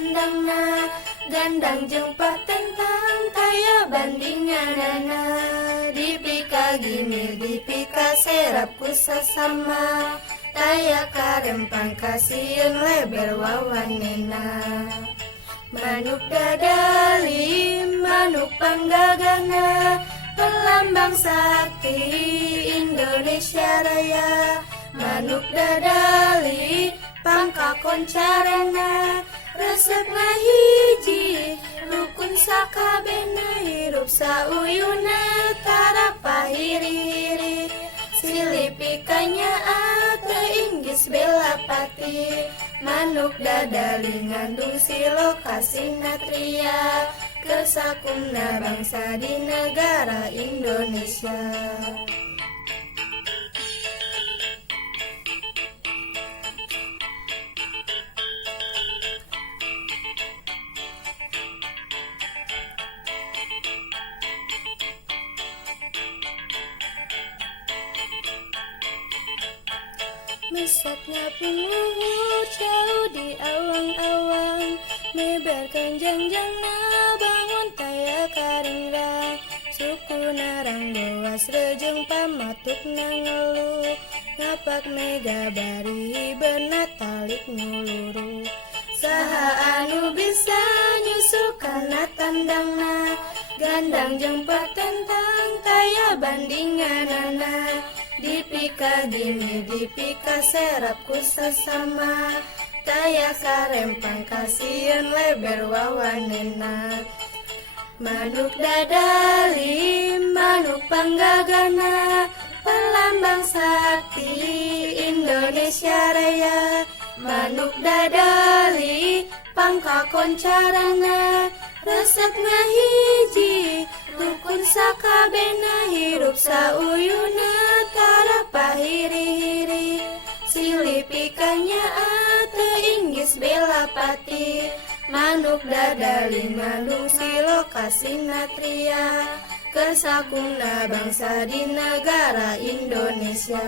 tandangna gandang jeung patentang taya bandinganana dipika gimil dipika serap ku sasama taya karempang kasieun leber wawanena manuk dadali manuk panggagana pelambang sakti Indonesia Raya manuk dadali pangka koncarana resepna hiji rukun sakabena hirup sauyuna tara pahiri-hiri silipikanya ate inggis bela pati manuk dadali ngandung silokasi natria kesakumna bangsa di negara Indonesia. Mesaknya penguhur jauh di awang-awang mebarkan jangjangna bangun taya karingrang suku narang boas rejeng pamatuk nangeluh ngapak mega bari benatalik nyuluru saha anu bisa nyusukana tandangna gandang jeung patentang taya bandinganana dipika gini dipika serap ku sasama taya karempang kasieun leber wawanena manuk dadali manuk panggagana pelambang sakti Indonesia Raya manuk dadali pangka koncarana resepna hiji rukun sakabena hirup sauyuna tara pahiri-hiri silipikanya ate inggis bela pati manuk dadali ngandung silokasi natria kesakungna bangsa di negara Indonesia.